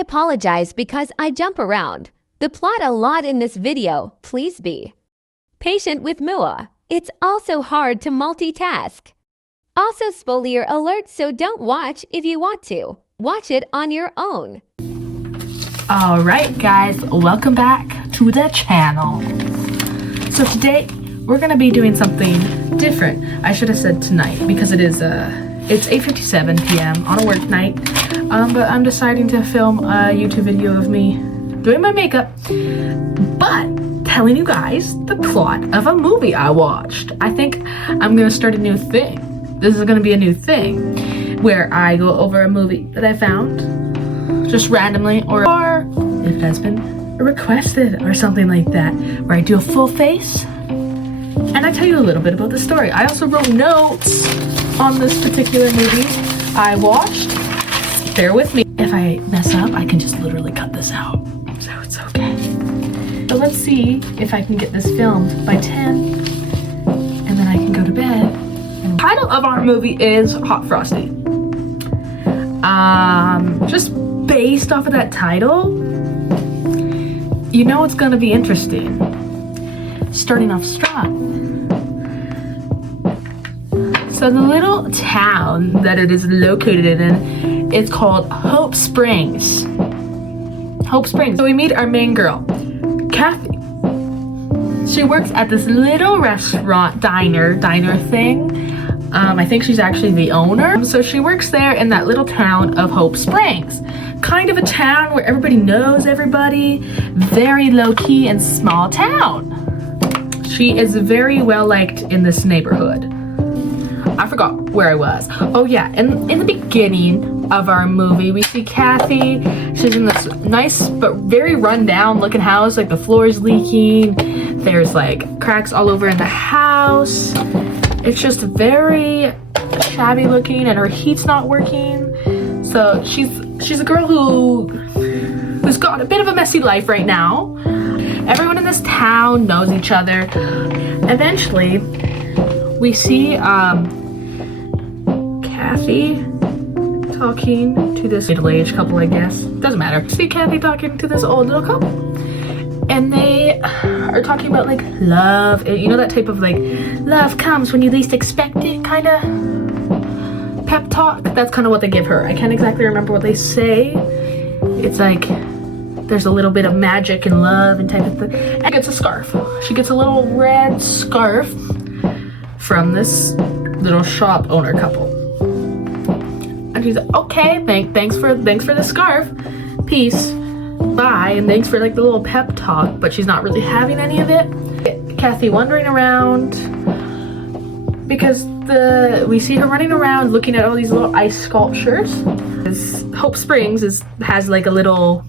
apologize because I jump around the plot a lot in this video. Please be patient with Mua. It's also hard to multitask. Also, spoiler alert, so don't watch if you want to. Watch it on your own. Alright guys, welcome back to the channel. So today we're gonna be doing something different. I should have said tonight because it's 8:57 p.m. on a work night. But I'm deciding to film a YouTube video of me doing my makeup, but telling you guys the plot of a movie I watched. I think I'm gonna start a new thing. This is gonna be a new thing where I go over a movie that I found just randomly, or if it has been requested or something like that, where I do a full face and I tell you a little bit about the story. I also wrote notes on this particular movie I watched. Bear with me. If I mess up, I can just literally cut this out, so it's okay. So let's see if I can get this filmed by 10 and then I can go to bed. And the title of our movie is Hot Frosty. Just based off of that title, you know it's gonna be interesting. Starting off strong. So the little town that it is located in, it's called Hope Springs. Hope Springs. So we meet our main girl, Kathy. She works at this little restaurant, diner thing. I think she's actually the owner. So she works there in that little town of Hope Springs. Kind of a town where everybody knows everybody. Very low-key and small town. She is very well liked in this neighborhood. I forgot where I was. Oh yeah, in the beginning of our movie, we see Kathy. She's in this nice but very run-down looking house. Like the floor is leaking. There's like cracks all over in the house. It's just very shabby looking and her heat's not working. So she's a girl who's got a bit of a messy life right now. Everyone in this town knows each other. Eventually, we see Kathy talking to this middle-aged couple, I guess. Doesn't matter. See Kathy talking to this old little couple. And they are talking about like love. You know that type of like, love comes when you least expect it kind of pep talk? That's kind of what they give her. I can't exactly remember what they say. It's like, there's a little bit of magic and love and type of thing. And she gets a scarf. She gets a little red scarf from this little shop owner couple. And she's like, okay, thanks for the scarf. Peace. Bye. And thanks for like the little pep talk, but she's not really having any of it. Kathy wandering around because we see her running around looking at all these little ice sculptures. Hope Springs has like a little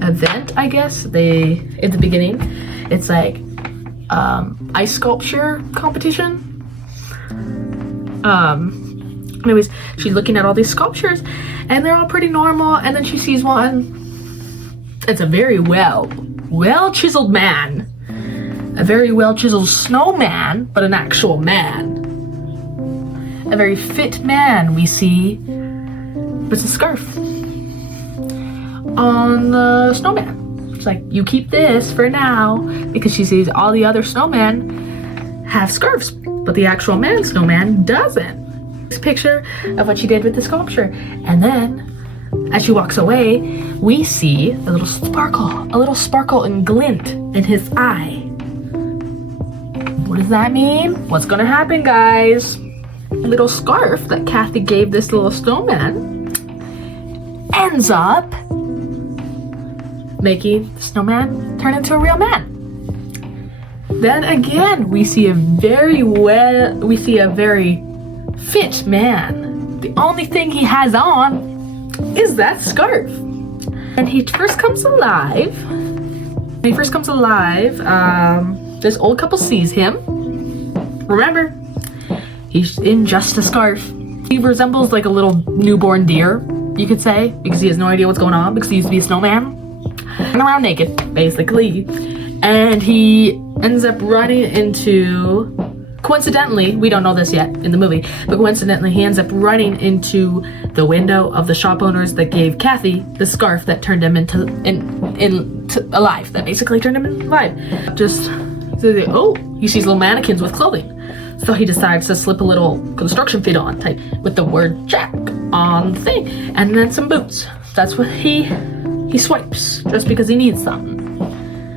event, I guess. In the beginning, it's like ice sculpture competition. Anyways, she's looking at all these sculptures and they're all pretty normal, and then she sees one. It's a very well chiseled man. A very well chiseled snowman, but an actual man. A very fit man we see with a scarf on the snowman. It's like, you keep this for now, because she sees all the other snowmen have scarves, but the actual man snowman doesn't. This picture of what she did with the sculpture. And then as she walks away, we see a little sparkle and glint in his eye. What does that mean? What's gonna happen, guys? A little scarf that Kathy gave this little snowman ends up making the snowman turn into a real man. Then again, we see a very fit man. The only thing he has on is that scarf. And he first comes alive. This old couple sees him. Remember, he's in just a scarf. He resembles like a little newborn deer, you could say, because he has no idea what's going on, because he used to be a snowman. Running around naked, basically. And he ends up running into Coincidentally, we don't know this yet in the movie, but coincidentally, he ends up running into the window of the shop owners that gave Kathy the scarf that turned him into alive. That basically turned him alive. He sees little mannequins with clothing. So he decides to slip a little construction fit on type with the word Jack on the thing, and then some boots. That's what he swipes just because he needs something.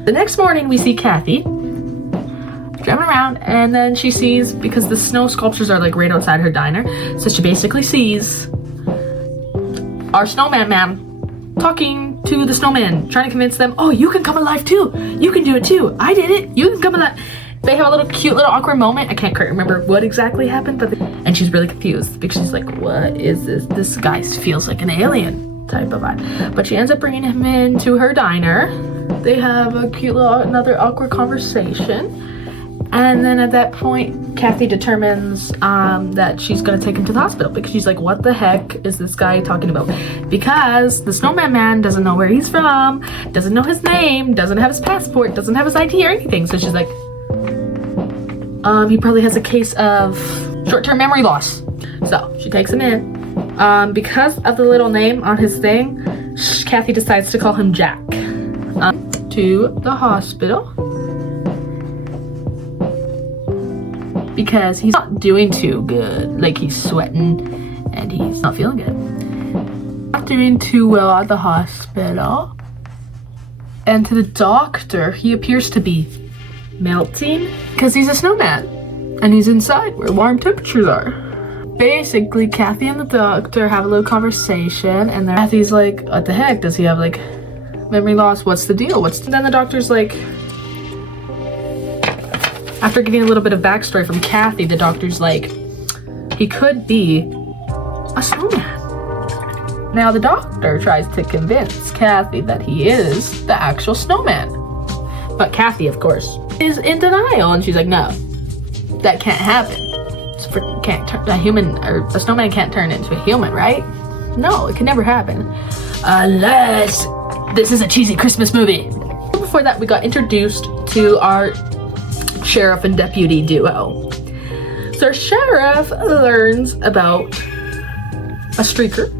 The next morning, we see Kathy driving around, and then she sees, because the snow sculptures are like right outside her diner, so she basically sees our snowman man talking to the snowman, trying to convince them, oh, you can come alive too. You can do it too. I did it. You can come alive. They have a little cute little awkward moment. I can't quite remember what exactly happened, and she's really confused because she's like, what is this? This guy feels like an alien type of vibe. But she ends up bringing him into her diner. They have a cute little, another awkward conversation. And then at that point, Kathy determines that she's gonna take him to the hospital because she's like, what the heck is this guy talking about? Because the snowman man doesn't know where he's from, doesn't know his name, doesn't have his passport, doesn't have his ID or anything. So she's like, he probably has a case of short-term memory loss. So she takes him in. Because of the little name on his thing, Kathy decides to call him Jack. To the hospital. Because he's not doing too good. Like, he's sweating and he's not feeling good. Not doing too well at the hospital. And to the doctor, he appears to be melting because he's a snowman and he's inside where warm temperatures are. Basically, Kathy and the doctor have a little conversation, and then Kathy's like, what the heck? Does he have like memory loss? What's the deal? Then the doctor's like, after getting a little bit of backstory from Kathy, the doctor's like, he could be a snowman. Now the doctor tries to convince Kathy that he is the actual snowman. But Kathy, of course, is in denial, and she's like, no, that can't happen. A snowman can't turn into a human, right? No, it can never happen. Unless this is a cheesy Christmas movie. Before that, we got introduced to our sheriff and deputy duo. So our sheriff learns about a streaker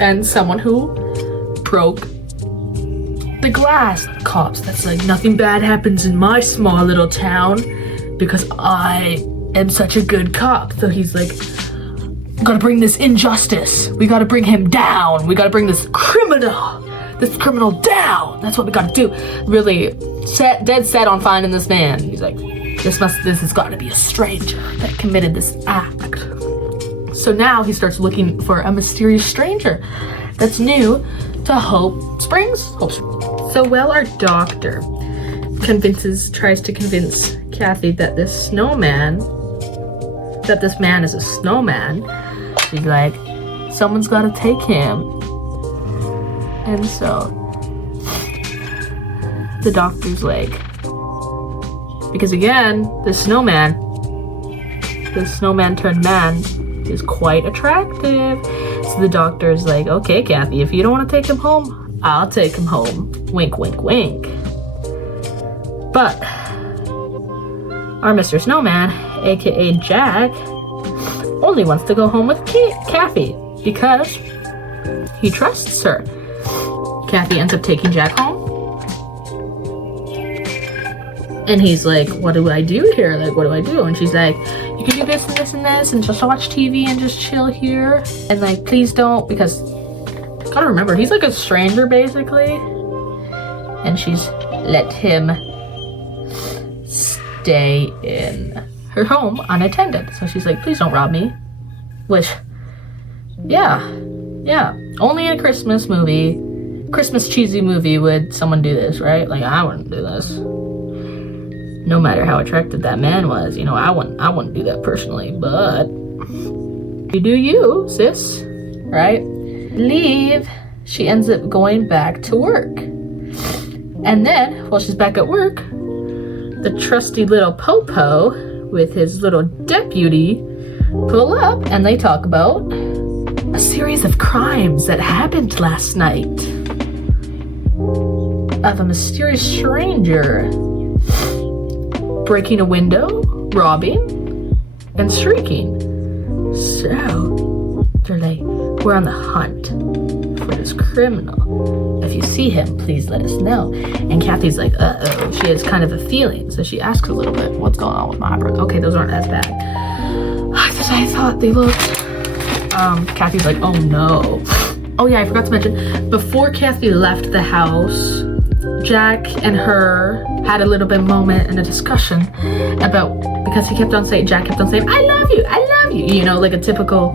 and someone who broke the glass. Cops, that's like, nothing bad happens in my small little town because I am such a good cop. So he's like, we gotta bring this injustice. We gotta bring him down. We gotta bring this criminal down. That's what we gotta do. Really dead set on finding this man. He's like, this has gotta be a stranger that committed this act. So now he starts looking for a mysterious stranger that's new to Hope Springs. So while our doctor tries to convince Kathy that this man is a snowman, she's like, someone's gotta take him. And so the doctor's like, because again, the snowman turned man is quite attractive. So the doctor's like, okay, Kathy, if you don't want to take him home, I'll take him home. Wink, wink, wink. But our Mr. Snowman, aka Jack, only wants to go home with Kathy because he trusts her. Kathy ends up taking Jack home. And he's like, what do I do here? Like, what do I do? And she's like, you can do this and this and this and just watch TV and just chill here. And like, please don't, because gotta remember, he's like a stranger basically. And she's let him stay in her home unattended. So she's like, please don't rob me. Which, yeah. Only in a Christmas cheesy movie would someone do this, right? Like, I wouldn't do this. No matter how attractive that man was, you know, I wouldn't do that personally, but you do you, sis, right? Leave. She ends up going back to work. And then, while she's back at work, the trusty little Popo with his little deputy pull up and they talk about a series of crimes that happened last night. Of a mysterious stranger breaking a window, robbing and shrieking. So they're like, we're on the hunt for this criminal. If you see him, please let us know. And Kathy's like, uh-oh. She has kind of a feeling. So she asks a little bit, what's going on with my eyebrows? Okay, those aren't as bad. I thought they looked. Kathy's like, oh no. Oh yeah, I forgot to mention, before Kathy left the house, Jack and her had a little bit moment and a discussion about, because Jack kept on saying, I love you, you know, like a typical,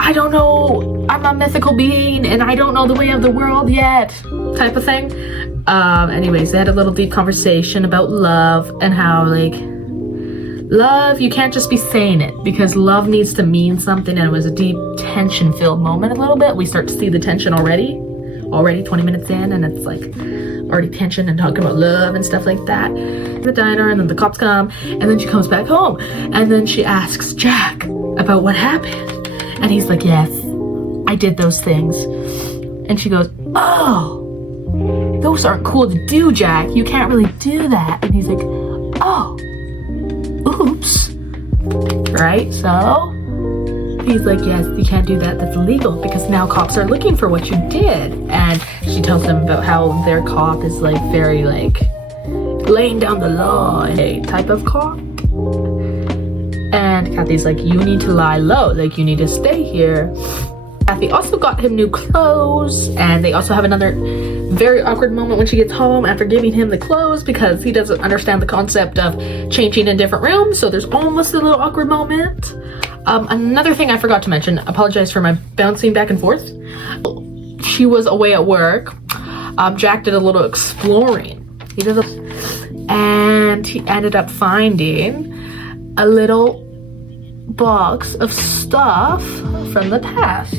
I don't know, I'm a mythical being and I don't know the way of the world yet type of thing. Anyways, they had a little deep conversation about love and how, like, love, you can't just be saying it, because love needs to mean something. And it was a deep tension-filled moment a little bit. We start to see the tension already 20 minutes in, and it's like already tension and talking about love and stuff like that. The diner, and then the cops come, and then she comes back home, and then she asks Jack about what happened, and he's like, yes, I did those things. And she goes, oh, those aren't cool to do, Jack, you can't really do that. And he's like, oh, oops. Right? So he's like, yes, you can't do that, that's illegal, because now cops are looking for what you did. And she tells them about how their cop is like very like laying down the law type of cop. And Kathy's like, you need to lie low, like you need to stay here. Kathy also got him new clothes, and they also have another very awkward moment when she gets home after giving him the clothes, because he doesn't understand the concept of changing in different rooms. So there's almost a little awkward moment. Another thing I forgot to mention, apologize for my bouncing back and forth. She was away at work. Jack did a little exploring. And he ended up finding a little box of stuff from the past.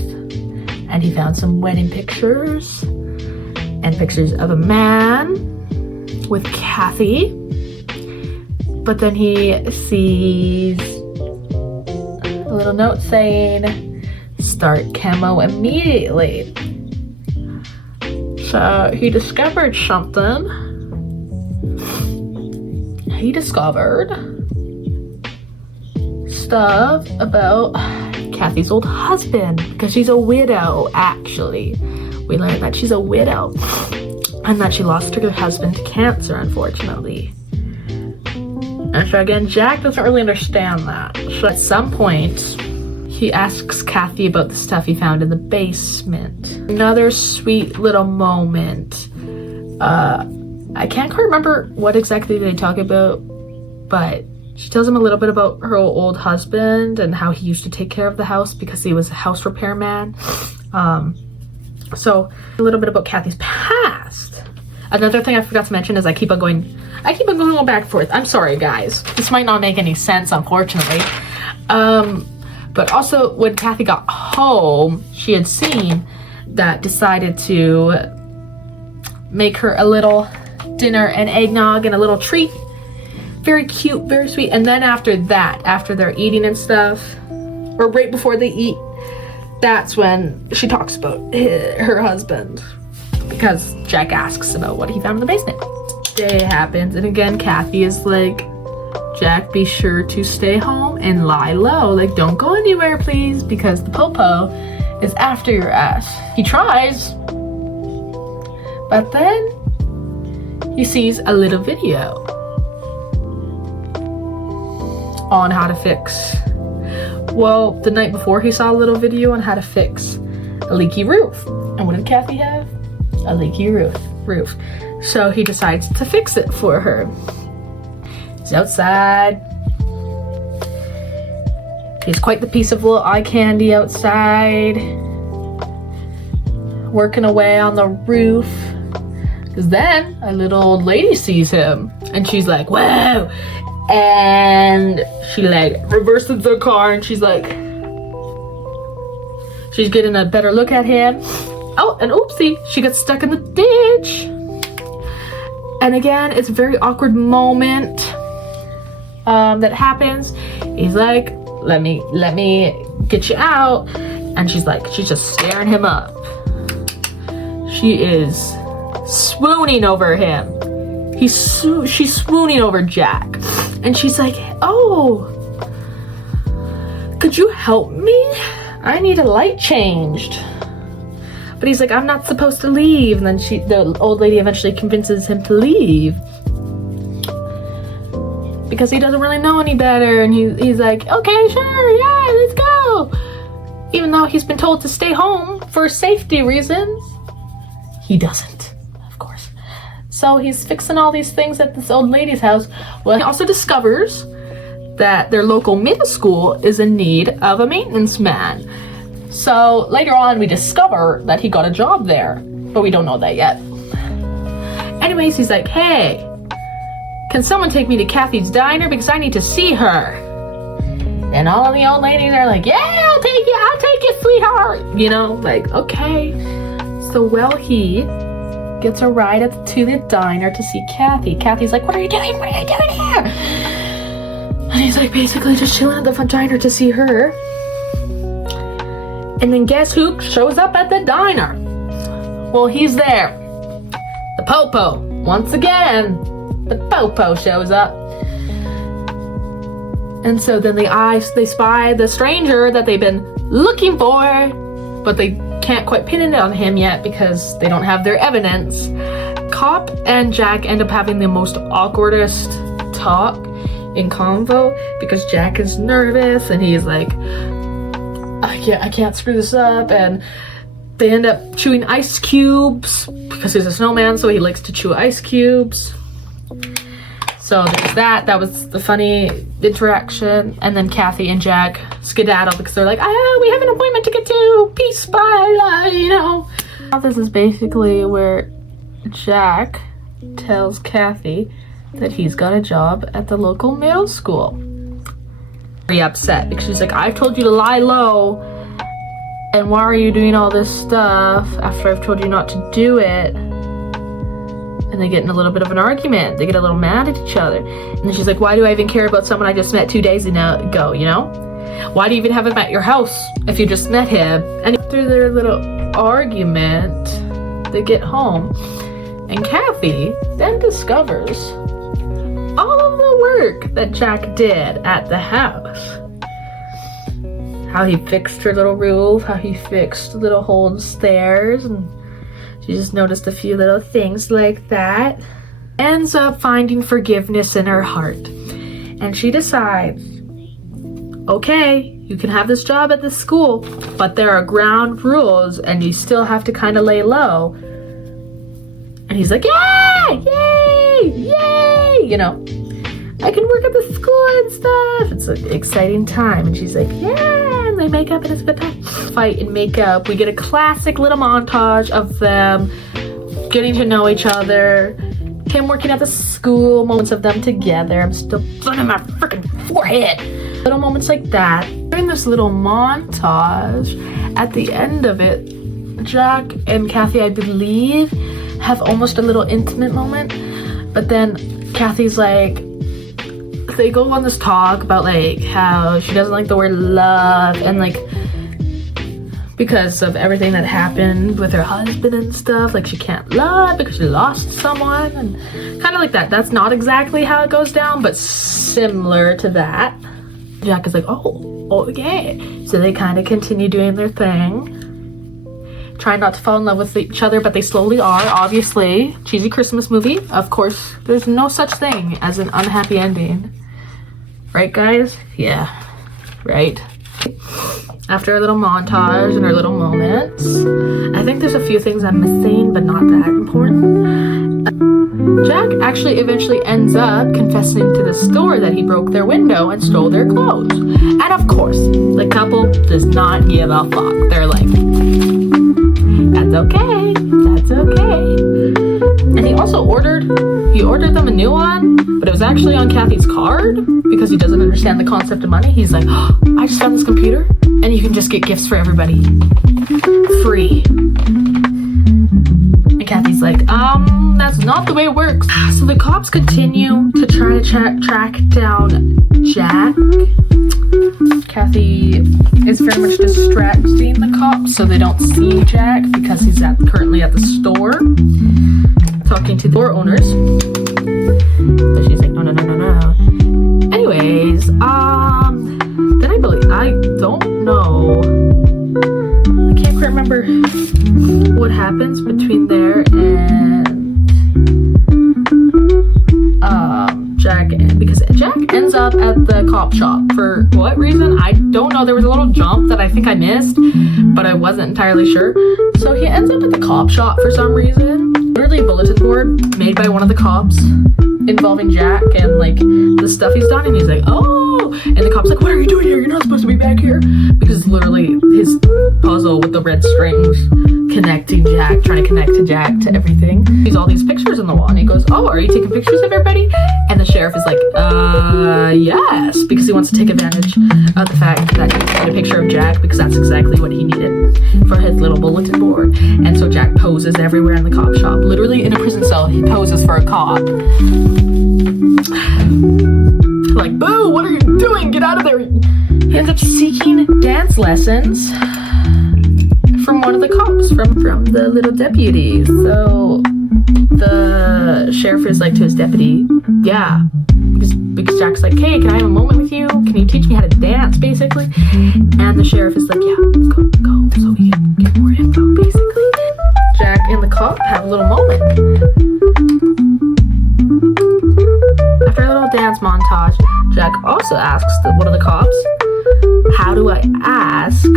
And he found some wedding pictures and pictures of a man with Kathy. But then he sees a little note saying, start chemo immediately. So he discovered something. He discovered stuff about Kathy's old husband, because she's a widow, actually. We learned that she's a widow and that she lost her husband to cancer, unfortunately. And so again, Jack doesn't really understand that. So at some point, he asks Kathy about the stuff he found in the basement. Another sweet little moment. I can't quite remember what exactly they talk about, but she tells him a little bit about her old husband and how he used to take care of the house because he was a house repairman. So a little bit about Kathy's past. Another thing I forgot to mention is I keep on going back and forth. I'm sorry, guys. This might not make any sense, unfortunately. But also when Kathy got home, she had seen that decided to make her a little dinner and eggnog and a little treat. Very cute, very sweet. And then after that, after they're eating and stuff, or right before they eat, that's when she talks about her husband, because Jack asks about what he found in the basement. Day happens, and again, Kathy is like, Jack, be sure to stay home and lie low. Like, don't go anywhere, please, because the popo is after your ass. He tries, but then he sees a little video on how to fix. Well, the night before he saw a little video on how to fix a leaky roof. And what did Kathy have? A leaky roof. So he decides to fix it for her. He's outside. He's quite the piece of little eye candy outside, working away on the roof. Because then a little old lady sees him and she's like, whoa. And she like reverses the car and she's like, she's getting a better look at him. Oh, and oopsie, she gets stuck in the ditch. And again, it's a very awkward moment that happens. He's like, let me get you out. And she's like, she's just staring him up. She is swooning over him. She's swooning over Jack. And she's like, oh, could you help me? I need a light changed. But he's like, I'm not supposed to leave. And then the old lady eventually convinces him to leave. Because he doesn't really know any better. And he's like, okay, sure, yeah, let's go. Even though he's been told to stay home for safety reasons, he doesn't, of course. So he's fixing all these things at this old lady's house. Well, he also discovers that their local middle school is in need of a maintenance man. So later on, we discover that he got a job there, but we don't know that yet. Anyways, he's like, hey, can someone take me to Kathy's diner because I need to see her? And all of the old ladies are like, yeah, I'll take you, sweetheart. You know, like, okay. So, he gets a ride to the diner to see Kathy. Kathy's like, what are you doing? What are you doing here? And he's like, basically just chilling at the diner to see her. And then guess who shows up at the diner? Well, he's there. The Popo. Once again, the Popo shows up. And so then they spy the stranger that they've been looking for, but they can't quite pin it on him yet because they don't have their evidence. Cop and Jack end up having the most awkwardest talk in convo because Jack is nervous and he's like, I can't screw this up, and they end up chewing ice cubes because he's a snowman, so he likes to chew ice cubes. So there's that. That was the funny interaction. And then Kathy and Jack skedaddle because they're like, we have an appointment to get to. Peace, bye, you know. This is basically where Jack tells Kathy that he's got a job at the local middle school. Very upset because she's like, I've told you to lie low, and why are you doing all this stuff after I've told you not to do it? And they get in a little bit of an argument. They get a little mad at each other. And then she's like, why do I even care about someone I just met 2 days ago, you know? Why do you even have him at your house if you just met him? And after their little argument, they get home, and Kathy then discovers all of the work that Jack did at the house. How he fixed her little roof, how he fixed the little hole in the stairs, and she just noticed a few little things like that. Ends up finding forgiveness in her heart. And she decides, okay, you can have this job at this school, but there are ground rules and you still have to kind of lay low. And he's like, yeah, yay, yay, you know, I can work at the school and stuff. It's an exciting time. And she's like, yeah, and they make up and it's a good time. Fight and make up. We get a classic little montage of them getting to know each other, him working at the school, moments of them together. I'm still burning my freaking forehead. Little moments like that. During this little montage, at the end of it, Jack and Kathy, I believe, have almost a little intimate moment. But then Kathy's like, they go on this talk about like how she doesn't like the word love, and like because of everything that happened with her husband and stuff, like she can't love because she lost someone, and kind of like that. That's not exactly how it goes down, but similar to that. Jack is like, oh, okay. So they kind of continue doing their thing, trying not to fall in love with each other, but they slowly are, obviously. Cheesy Christmas movie. Of course, there's no such thing as an unhappy ending. Right, guys? Yeah. Right. After a little montage and our little moments, I think there's a few things I'm missing, but not that important. Jack actually eventually ends up confessing to the store that he broke their window and stole their clothes. And of course, the couple does not give a fuck. They're like, that's okay, that's okay. And he also ordered them a new one, but it was actually on Kathy's card because he doesn't understand the concept of money. He's like, oh, I just found this computer and you can just get gifts for everybody. Free. And Kathy's like, that's not the way it works. So the cops continue to try to track down Jack. Kathy is very much distracting the cops so they don't see Jack because he's currently at the store talking to the store owners. But she's like, no. anyways, then I don't know. I can't quite remember what happens between there and Jack, because Jack ends up at the cop shop for what reason? I don't know. There was a little jump that I think I missed, but I wasn't entirely sure. So he ends up at the cop shop for some reason. Literally a bulletin board made by one of the cops involving Jack and like the stuff he's done, and he's like, oh, and the cop's like, what are you doing here? You're not supposed to be back here. Because it's literally his puzzle with the red strings connecting Jack, trying to connect to Jack to everything. He's all these pictures on the wall, and he goes, oh, are you taking pictures of everybody? And the sheriff is like, yes, because he wants to take advantage of the fact that he made a picture of Jack, because that's exactly what he needed for his little bulletin board. And so Jack poses everywhere in the cop shop, literally in a prison cell. He poses for a cop. Like, boo, what are you doing? Get out of there. He ends up seeking dance lessons from one of the cops, from the little deputy. So the sheriff is like to his deputy, yeah, because Jack's like, hey, can I have a moment with you? Can you teach me how to dance, basically? And the sheriff is like, yeah, go, so we can get more info, basically. Jack and the cop have a little moment. After a little dance montage, Jack also asks one of the cops, how do I ask,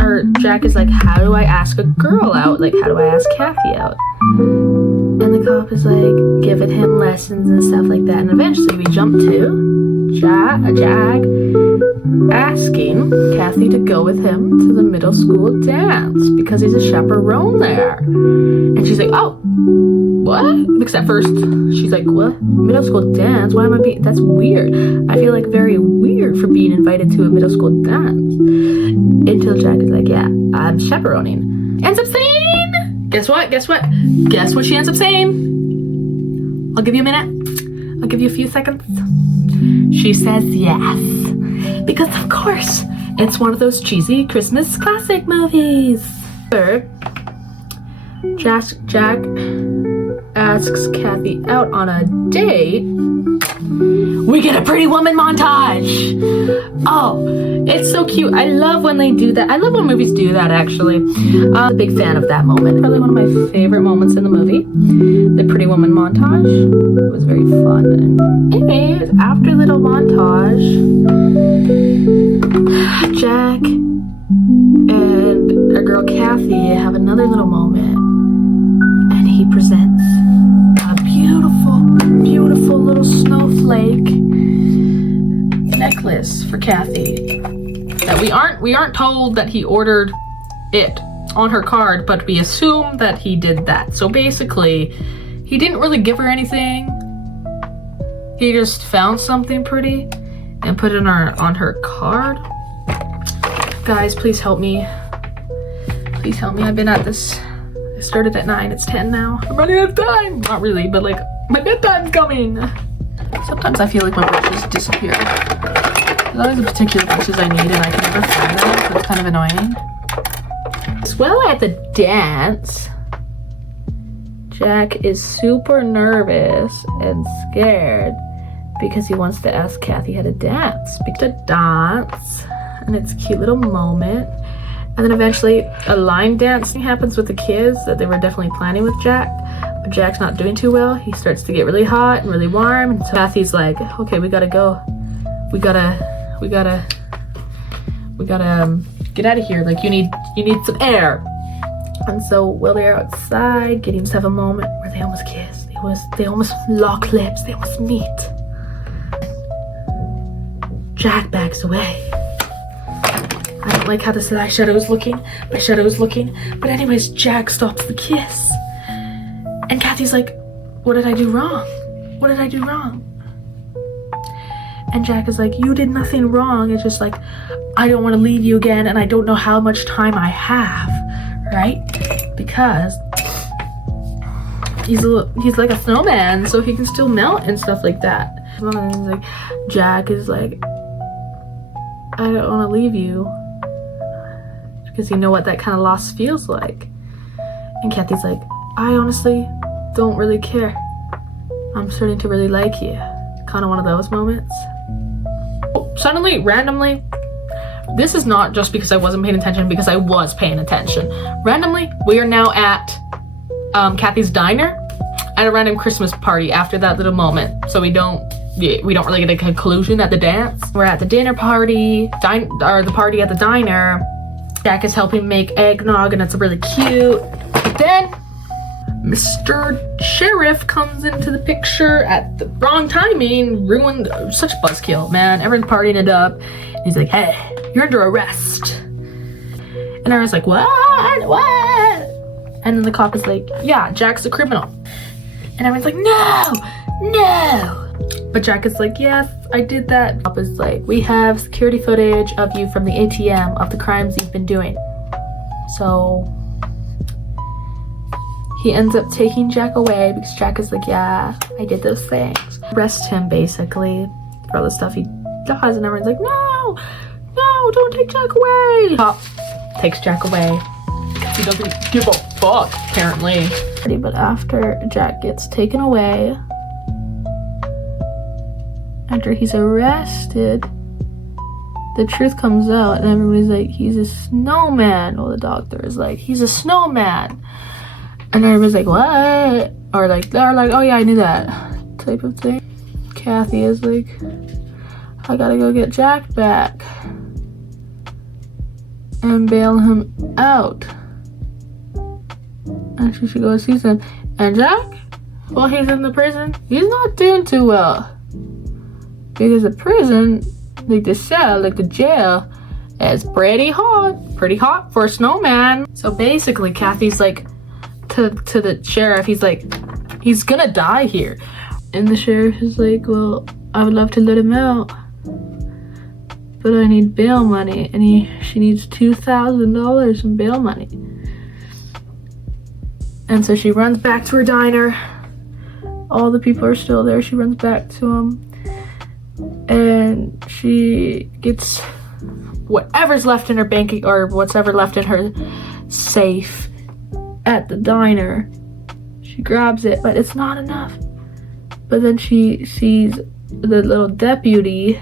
or Jack is like, how do I ask a girl out? Like, how do I ask Kathy out? And the cop is like, giving him lessons and stuff like that. And eventually we jump to Jack asking Kathy to go with him to the middle school dance because he's a chaperone there. And she's like, oh, what? Because at first she's like, what? Middle school dance? Why am I being, that's weird. I feel like very weird for being invited to a middle school dance. Until Jack is like, yeah, I'm chaperoning. Ends up saying, guess what? Guess what she ends up saying? I'll give you a minute. I'll give you a few seconds. She says yes. Because of course, it's one of those cheesy Christmas classic movies. Jack asks Kathy out on a date. We get a Pretty Woman montage. Oh, it's so cute. I love when they do that. I love when movies do that, actually. I'm a big fan of that moment. Probably one of my favorite moments in the movie. The Pretty Woman montage. It was very fun. Anyways, after a little montage, Jack and our girl Kathy have another little moment. And he presents a beautiful little snowflake necklace for Kathy that we aren't told that he ordered it on her card, but we assume that he did that. So basically, he didn't really give her anything. He just found something pretty and put it on her card. Guys, please help me. Please help me. I've been at this. I started at 9. It's 10 now. I'm running out of time. Not really, but like my bedtime's coming. Sometimes I feel like my brushes disappear. There's always particular brushes I need and I can never find them, so it's kind of annoying. As well, at the dance, Jack is super nervous and scared because he wants to ask Kathy how to dance. And it's a cute little moment. And then eventually a line dance happens with the kids that they were definitely planning with Jack. But Jack's not doing too well. He starts to get really hot and really warm. And so Kathy's like, okay, we gotta go. We gotta get out of here. Like, you need some air. And so while they're outside, getting to have a moment where they almost kiss. They almost lock lips. They almost meet. Jack backs away. I don't like how this my shadow is looking. But anyways, Jack stops the kiss. And Kathy's like, what did I do wrong? What did I do wrong? And Jack is like, you did nothing wrong. It's just like, I don't want to leave you again and I don't know how much time I have, right? Because he's like a snowman, so he can still melt and stuff like that. And like, Jack is like, I don't want to leave you. Because you know what that kind of loss feels like. And Kathy's like, I honestly don't really care. I'm starting to really like you. Kind of one of those moments. So suddenly, randomly, this is not just because I wasn't paying attention, because I was paying attention. Randomly, we are now at Kathy's diner at a random Christmas party after that little moment. So we don't really get a conclusion at the dance. We're at the dinner party, the party at the diner. Jack is helping make eggnog and it's really cute. But then Mr. Sheriff comes into the picture at the wrong timing, ruined such a buzzkill, man. Everyone's partying it up. He's like, hey, you're under arrest. And I was like, what? And then the cop is like, yeah, Jack's a criminal. And everyone's like, no. But Jack is like, yes, I did that. The cop is like, we have security footage of you from the ATM of the crimes you've been doing. So he ends up taking Jack away because Jack is like, yeah, I did those things. Arrest him basically for all the stuff he does, and everyone's like, no, don't take Jack away. Cop takes Jack away. He doesn't give a fuck, apparently. But after Jack gets taken away, after he's arrested, the truth comes out and everybody's like, he's a snowman. Well, the doctor is like, he's a snowman. And everybody's like, what? Or like, they're like, oh yeah, I knew that type of thing. Kathy is like, I gotta go get Jack back and bail him out. And she should go see him. And Jack, while he's in the prison, he's not doing too well. Because the prison, like the cell, like the jail, is pretty hot for a snowman. So basically, Kathy's like, to the sheriff, he's like, he's gonna die here. And the sheriff is like, well, I would love to let him out, but I need bail money. And she needs $2,000 in bail money. And so she runs back to her diner. All the people are still there. She runs back to him. And she gets whatever's left in her bank, or whatever left in her safe at the diner. She grabs it, but it's not enough. But then she sees the little deputy,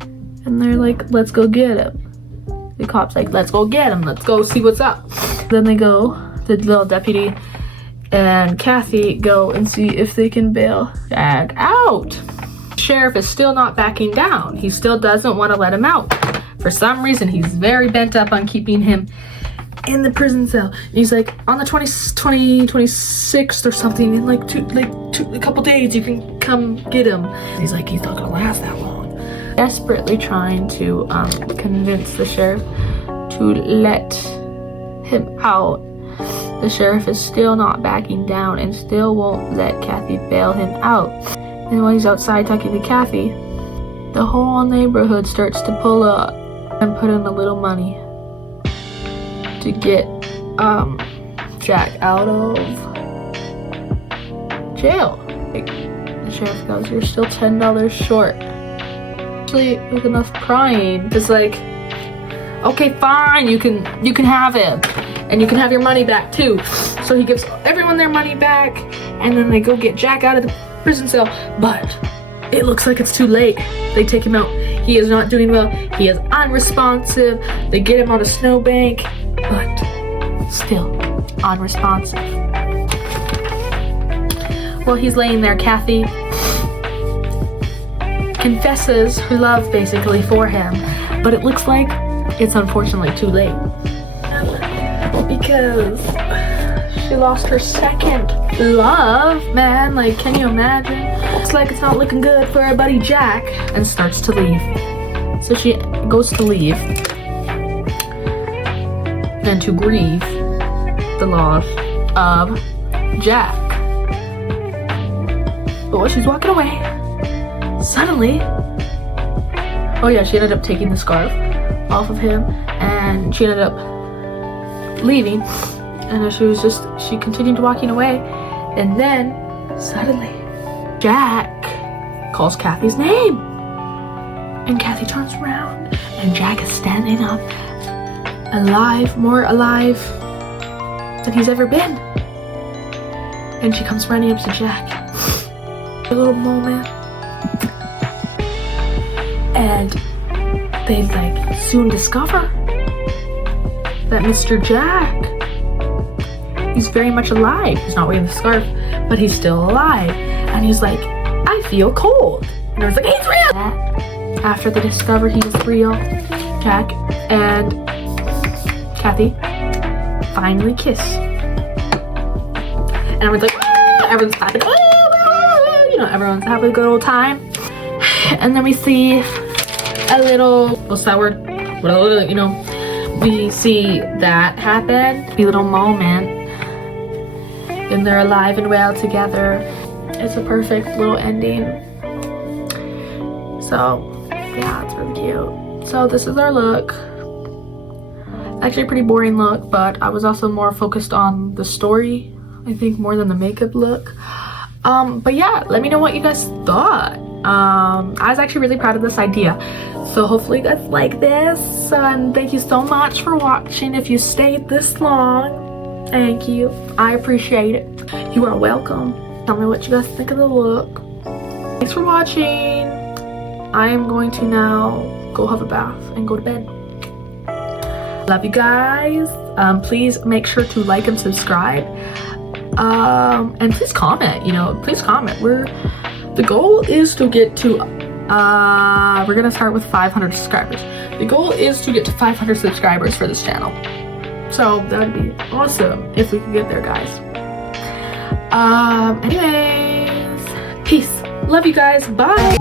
and they're like, let's go get him. The cop's like, let's go get him. Let's go see what's up. Then they go, the little deputy and Kathy go and see if they can bail Jack out. Sheriff is still not backing down. He still doesn't want to let him out. For some reason, he's very bent up on keeping him in the prison cell. And he's like, on the 26th or something, in a couple days, you can come get him. He's like, he's not gonna last that long. Desperately trying to convince the sheriff to let him out. The sheriff is still not backing down and still won't let Kathy bail him out. And while he's outside talking to Kathy, the whole neighborhood starts to pull up and put in a little money to get Jack out of jail. The sheriff goes, you're still $10 short. Actually, with enough crying, it's like, okay, fine, you can have him, and you can have your money back too. So he gives everyone their money back, and then they go get Jack out of the prison cell. But it looks like it's too late. They take him out. He is not doing well. He is unresponsive. They get him on a snowbank, but still unresponsive. While he's laying there, Kathy confesses her love basically for him, but it looks like it's unfortunately too late because she lost her second love, man. Like, can you imagine? Looks like it's not looking good for our buddy Jack, and starts to leave. So she goes to leave and to grieve the loss of Jack. But while she's walking away, suddenly, oh yeah, she ended up taking the scarf off of him, and she ended up leaving. And as she continued walking away, and then suddenly Jack calls Kathy's name, and Kathy turns around, and Jack is standing up, alive, more alive than he's ever been. And she comes running up to Jack. A little moment, And they like soon discover that Mr. Jack, he's very much alive. He's not wearing the scarf, but he's still alive. And he's like, I feel cold. And I was like, he's real. After they discover he's real, Jack and Kathy finally kiss. And everyone's like, ah! Everyone's clapping. You know, everyone's having a good old time. And then we see a little, what's that word? You know, we see that happen. A little moment. And they're alive and well together. It's a perfect little ending. So, yeah, it's really cute. So this is our look. Actually a pretty boring look, but I was also more focused on the story, I think, more than the makeup look. But yeah, let me know what you guys thought. I was actually really proud of this idea. So hopefully you guys like this. And thank you so much for watching. If you stayed this long, thank you. I appreciate it. You are welcome. Tell me what you guys think of the look. Thanks for watching. I am going to now go have a bath and go to bed. Love you guys. Please make sure to like and subscribe. And please comment, you know, please comment. The goal is to get to, we're gonna start with 500 subscribers. The goal is to get to 500 subscribers for this channel. So that'd be awesome if we could get there, guys. Anyways, peace. Love you guys. Bye.